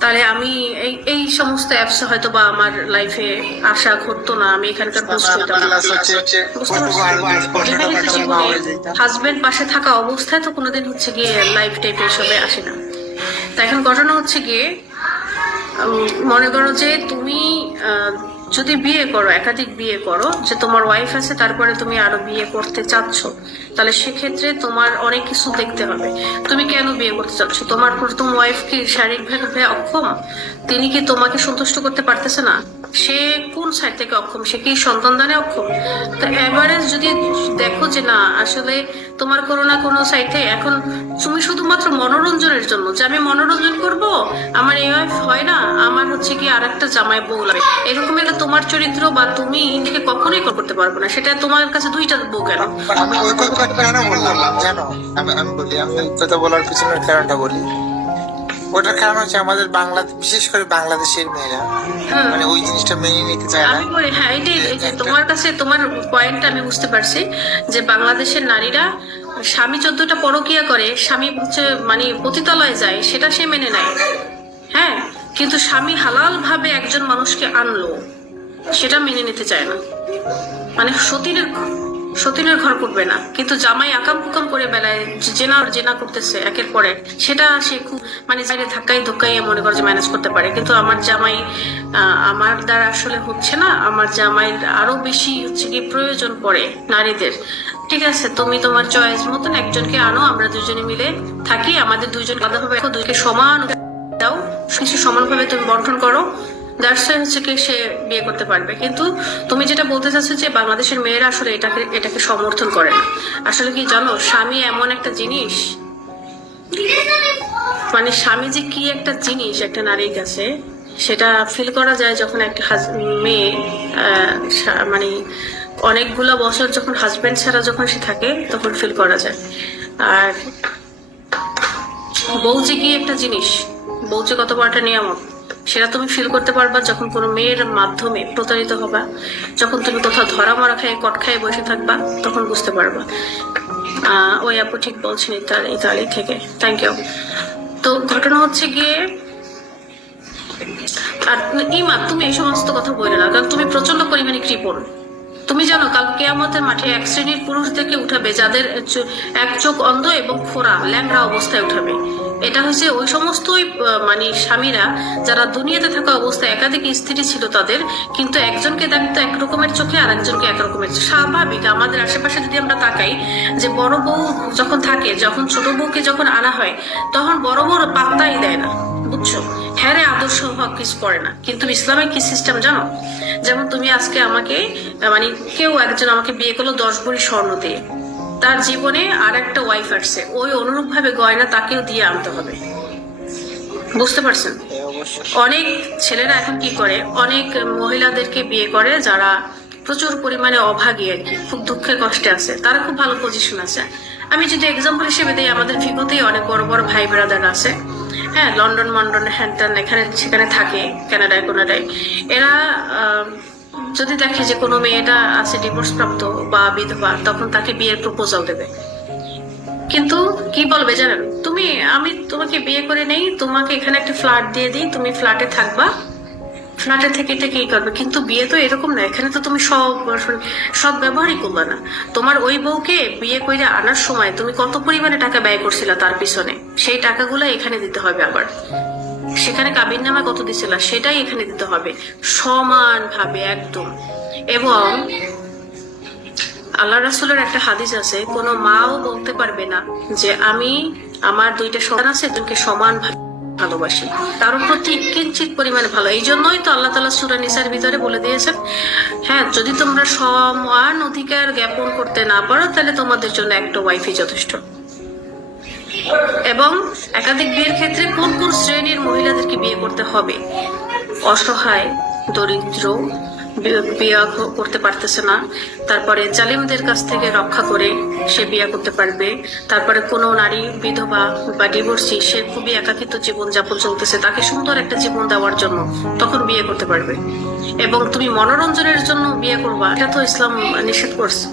তাহলে আমি এই এই সমস্ত অ্যাপস হয়তো বা আমার লাইফে আসা ঘটতো না, আমি এখানকার পোস্ট হইতাম না। হাজবেন্ড পাশে থাকা অবস্থায় তো কোনোদিন হচ্ছে গিয়ে লাইফ টাইপ এসবে আসে না। তা এখন ঘটনা হচ্ছে গিয়ে মনে করো যে তুমি যদি বিয়ে করো, একাধিক বিয়ে করো, যে তোমার ওয়াইফ আছে তারপরে তুমি আরো বিয়ে করতে চাচ্ছ, তাহলে সেক্ষেত্রে তোমার অনেক কিছু দেখতে হবে। তুমি কেন বিয়ে করতে চাচ্ছ? তোমার প্রথম ওয়াইফ কি শারীরিকভাবে অক্ষম? তিনি কি তোমাকে সন্তুষ্ট করতে পারতেছে না? সে কোন সাইড থেকে অক্ষম? সে কি সন্তানদানে অক্ষম? তো এভারেজ যদি দেখো যে না, আসলে তোমার কোনো না কোনো সাইডে এখন তুমি শুধুমাত্র মনোরঞ্জনের জন্য, যে আমি মনোরঞ্জন করব, আমার এই ওয়াইফ হয় না, আমার হচ্ছে কি আর একটা জামাই বউ লাগে, এরকম একটা তোমার চরিত্র বা তুমি নিজেকে কখনোই করতে পারবো না। সেটা তোমার কাছে দুইটা বউ কেন? আমি ওই কথাটা কেন বললাম জানো? আমি বলি, আমি ওই কথা বলার পিছনের কারণটা বলি। ওটার কারণ হচ্ছে আমাদের বাংলাদেশ, বিশেষ করে বাংলাদেশের মেয়েরা মানে ওই জিনিসটা মেনে নিতে চায় না। আমি বলি হ্যাঁ, এটাই এই যে তোমার কাছে তোমার পয়েন্টটা আমি বুঝতে পারছি, যে বাংলাদেশের নারীরা স্বামী 14টা পরকিয়া করে, স্বামী হচ্ছে মানে পতিতালয়ে যায়, সেটা সে মেনে নেয়। হ্যাঁ, কিন্তু স্বামী হালাল ভাবে একজন মানুষকে আনলো, সেটা মেনে নিতে চায় না। মানে সতীনের ঘর করবে না, কিন্তু জামাই আকাম কুকাম করে বেলায় জেনা জেনা করতেছে একের পরে, সেটা সে খুব মানে বাইরে ধাক্কাই ধুক্কাইয়ে মনে করে যে ম্যানেজ করতে পারে। কিন্তু আমার জামাই আমার দ্বারা আসলে হচ্ছে না, আমার জামাইয়ের আরো বেশি হচ্ছে কি প্রয়োজন পড়ে নারীদের। ঠিক আছে, তুমি তোমার চয়েস মতন একজনকে আনো, আমরা দুজনে মিলে থাকি, আমাদের দুইজন আলাদা ভাবে দুইকে সমান দাও, কিছু সমানভাবে তুমি বন্টন করো, হচ্ছে কি সে বিয়ে করতে পারবে। কিন্তু তুমি যেটা বলতে চাচ্ছ যে বাংলাদেশের মেয়েরা আসলে এটাকে সমর্থন করে না। আসলে কি জানো, স্বামী এমন একটা জিনিস, মানে স্বামী যে কি একটা জিনিস একটা নারীর কাছে, সেটা ফিল করা যায় যখন একটা মেয়ে মানে অনেকগুলা বছর যখন হাজবেন্ড ছাড়া যখন সে থাকে, তখন ফিল করা যায়। আর বউ যে কি একটা জিনিস, বউ যে কত বড় একটা নিয়ামক, সেটা তুমি ফিল করতে পারবা যখন কোনো মেয়ের মাধ্যমে প্রতারিত হবা, যখন তুমি কোথাও ধরা মরা খায় কট খায় বসে থাকবা, তখন বুঝতে পারবা। ওই আপু ঠিক বলছেন, ইতালি থেকে, থ্যাংক ইউ। তো ঘটনা হচ্ছে গিয়ে, আর ইমা তুমি এই সমস্ত কথা বলে না, কারণ তুমি প্রচন্ড পরিমাণে কৃপণ। তুমি জানো কাল কেয়ামতের মাঠে এক শ্রেণীর পুরুষদেরকে উঠাবে যাদের এক চোখ অন্ধ এবং খোরা ল্যাংড়া অবস্থায় উঠাবে। এটা হচ্ছে ওই সমস্ত মানে স্বামীরা যারা দুনিয়াতে থাকা অবস্থায় একাধিক স্ত্রী ছিল তাদের, কিন্তু একজনকে দেখতো এক রকমের চোখে আর একজনকে এক রকমের। স্বাভাবিক, আমাদের আশেপাশে যদি আমরা তাকাই, যে বড় বউ যখন থাকে, যখন ছোট বউকে যখন আনা হয়, তখন বড় বড় পাত্তাই দেয় না, বুঝছো? হ্যাঁ রে, আদর্শ হক কিছু করে না। কিন্তু ইসলামে কি সিস্টেম জানো? যেমন তুমি আজকে আমাকে মানে কেউ একজন আমাকে বিয়ে করলো 10 ভরি স্বর্ণ দিয়ে, তার জীবনে আর একটা ওয়াইফ আসছে, ওই অনুরূপ ভাবে গয়না তাকেও দিয়ে আনতে হবে। বুঝতে পারছেন? অনেক ছেলেরা এখন কি করে, অনেক মহিলাদেরকে বিয়ে করে যারা প্রচুর পরিমাণে অভাগী আর কি, খুব দুঃখে কষ্টে আছে, তারা খুব ভালো পজিশন আছে। আমি যদি এক্সাম্পল হিসেবে দিই, আমাদের ফিগোতেই অনেক বড় বড় ভাই ব্রাদার আছে, হ্যাঁ, লন্ডন মন্ডন হ্যান এখানে সেখানে থাকে, কানাডায়। এরা যদি দেখে যে কোনো মেয়েটা আছে ডিভোর্স প্রাপ্ত বা বিধবা, তখন তাকে বিয়ের প্রপোজাল দেবে। কিন্তু কি বলবে জানেন, আমি তোমাকে বিয়ে করে নেই, তোমাকে এখানে একটা ফ্ল্যাট দিয়ে দিই, তুমি ফ্ল্যাটে থাকবা, ফ্ল্যাটে থেকে কি করবে। কিন্তু বিয়ে তো এরকম না, এখানে তো তুমি সব ব্যবহারই করবে না। তোমার ওই বউকে বিয়ে করে আনার সময় তুমি কত পরিমাণে টাকা ব্যয় করছিলা তার পিছনে, সেই টাকাগুলো এখানে দিতে হবে। আবার সেখানে কাবিন নামা কত দিছিল সেটাই এখানে দিতে হবে, সমান ভাবে একদম। এবং আল্লাহ রাসূলের একটা হাদিস আছে, কোনো মাও বলতে পারবে না যে আমি আমার 2টা সন্তান আছে, দুটোকে সমান ভালোবাসি, তারও প্রতি কিঞ্চিত পরিমাণে ভালো। এই জন্যই তো আল্লাহ তাআলা সূরা নিসার ভিতরে বলে দিয়েছেন, হ্যাঁ, যদি তোমরা সমান অধিকার জ্ঞাপন করতে না পারো, তাহলে তোমাদের জন্য একটা ওয়াইফই যথেষ্ট। এবং একাধিক বিয়ের ক্ষেত্রে কোন কোন শ্রেণীর মহিলাদেরকে বিয়ে করতে হবে? অসহায়, দরিদ্র, বিয়ে করতে পারতেছে না, তারপরে জালিমদের কাছ থেকে রক্ষা করে সে বিয়ে করতে পারবে, তারপরে কোনো নারী বিধবা বা ডিভোর্সি, সে খুবই একাকিত্ব জীবন যাপন চলতেছে, তাকে সুন্দর একটা জীবন দেওয়ার জন্য তখন বিয়ে করতে পারবে। এবং তুমি মনোরঞ্জনের জন্য বিয়ে করবা, এটা তো ইসলাম নিষেধ করছে,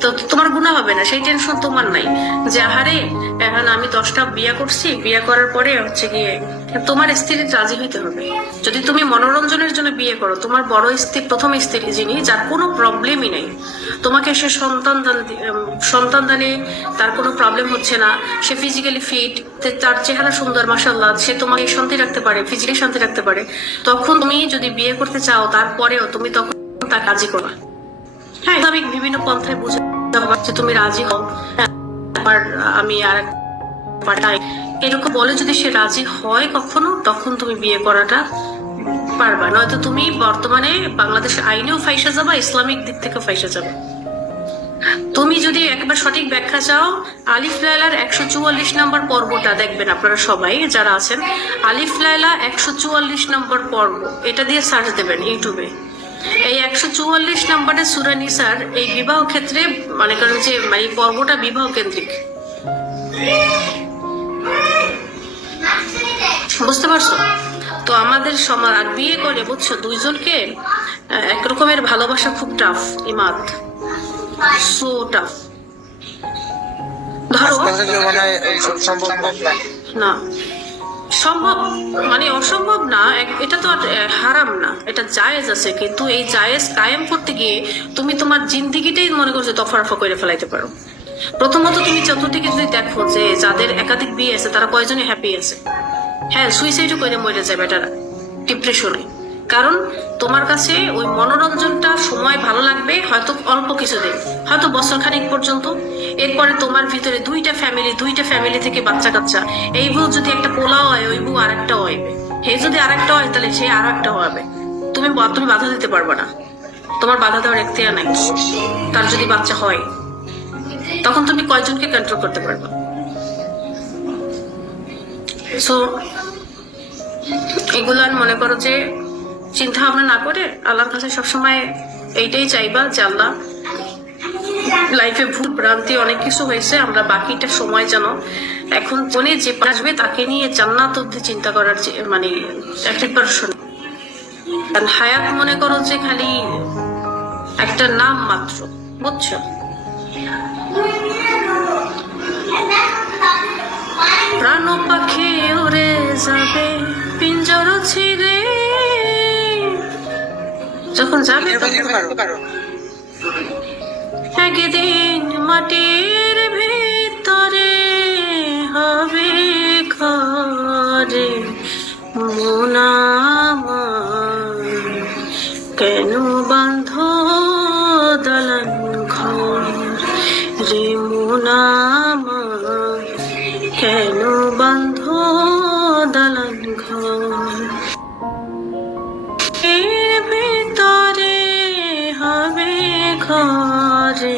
তো তোমার গুনাহ হবে না, সেই টেনশন তোমার নাই যে আহারে এখন আমি 10টা বিয়ে করছি, বিয়ে করার পরে হচ্ছে গিয়ে তোমার স্ত্রীর রাজি হইতে হবে। যদি তুমি মনোরঞ্জনের জন্য বিয়ে করো, তোমার বড় স্ত্রী, প্রথম স্ত্রী যিনি, যার কোনো প্রবলেমই নেই, তোমাকে সে সন্তান দানে তার কোনো প্রবলেম হচ্ছে না, সে ফিজিক্যালি ফিট, তার চেহারা সুন্দর মাশাআল্লাহ, সে তোমাকে শান্তি রাখতে পারে, ফিজিক্যালি শান্তি রাখতে পারে, তখন তুমি যদি বিয়ে করতে চাও তারপরেও তুমি তখন তাকে রাজি করো। হ্যাঁ, আমি বিভিন্ন পন্থায় বুঝে যে তুমি রাজি হও, আবার আমি আর পাঠাই এরকম বলে যদি সে রাজি হয় কখনো, তখন তুমি বিয়ে করাটা পারবা, নয়তো তুমি বর্তমানে বাংলাদেশের আইনেও ফাইসা যাবা, ইসলামিক দিক থেকে ফাইসা যাবা। তুমি যদি একবার সঠিক ব্যাখ্যা চাও, আলিফ লায়লার 144 নম্বর পর্বটা দেখবেন আপনারা সবাই যারা আছেন, আলিফ লায়লা 144 নম্বর পর্ব, এটা দিয়ে সার্চ দেবেন ইউটিউবে। এই 144 নম্বরের সূরা নিসার এই বিবাহ ক্ষেত্রে মনে করেন যে মানে পর্বটা বিবাহ কেন্দ্রিক, বুঝতে পারছো? তো আমাদের সমাজ আর বিয়ে করে বুঝছো দুইজনকে একরকমের ভালোবাসা খুব টাফ, ইমাদ সো টাফ। ধরো সম্ভব না, সম্ভব মানে অসম্ভব না, এটা তো আর হারাম না, এটা জায়েজ আছে, কিন্তু এই জায়েজ কায়েম করতে গিয়ে তুমি তোমার জিন্দিগিটাই মনে করছো দফারফা করে ফেলাইতে পারো। প্রথমত তুমি চতুর্দিকে যদি দেখো যে যাদের একাধিক বিয়ে আছে তারা কয়জনই হ্যাপি আছে? হ্যাঁ, সুইসাইডও করে মরে যায় বেটারা, ডিপ্রেশনে। কারণ তোমার কাছে ওই মনোরঞ্জনটা সময় ভালো লাগবে, হয়তো অল্প কিছুদিন, হয়তো বছর খানিক পর্যন্ত, এরপরে তোমার ভিতরে দুইটা ফ্যামিলি থেকে বাচ্চা কাচ্চা, এই বউ যদি একটা পোলাও হয়, ওই বউ আর একটা হইবে, হে যদি আর একটা হয় তাহলে সে আর একটা হবে। তুমি বাধা দিতে পারবে না, তোমার বাধা দেওয়ার এখতিয়ার নাই। তার যদি বাচ্চা হয় তখন তুমি কয়জনকে কন্ট্রোল করতে পারবে? সো এগুলো মনে করো যে চিন্তা ভাবনা না করে আল্লাহর কাছে সবসময় এইটাই চাইবা যে আল্লাহ, লাইফে ভুল ভ্রান্তি অনেক কিছু হয়েছে, আমরা বাকিটা সময় যেন এখন মনে যে আসবে তাকে নিয়ে জান্নাত অব্দি চিন্তা করার মানে প্রিপারেশন। হায়াত মনে করো যে খালি একটা নাম মাত্র, বুঝছো? প্রাণ পাখি উড়ে যাবে পিঞ্জর ছিঁড়ে, যখন যাবে একদিন মাটির ভিতরে হবে ঘরে মন আমার, কেন বাঁধ দালান ঘর রে মন আমার, কেন বাঁধ দালান ঘর, এর ভিতরে হবে ঘরে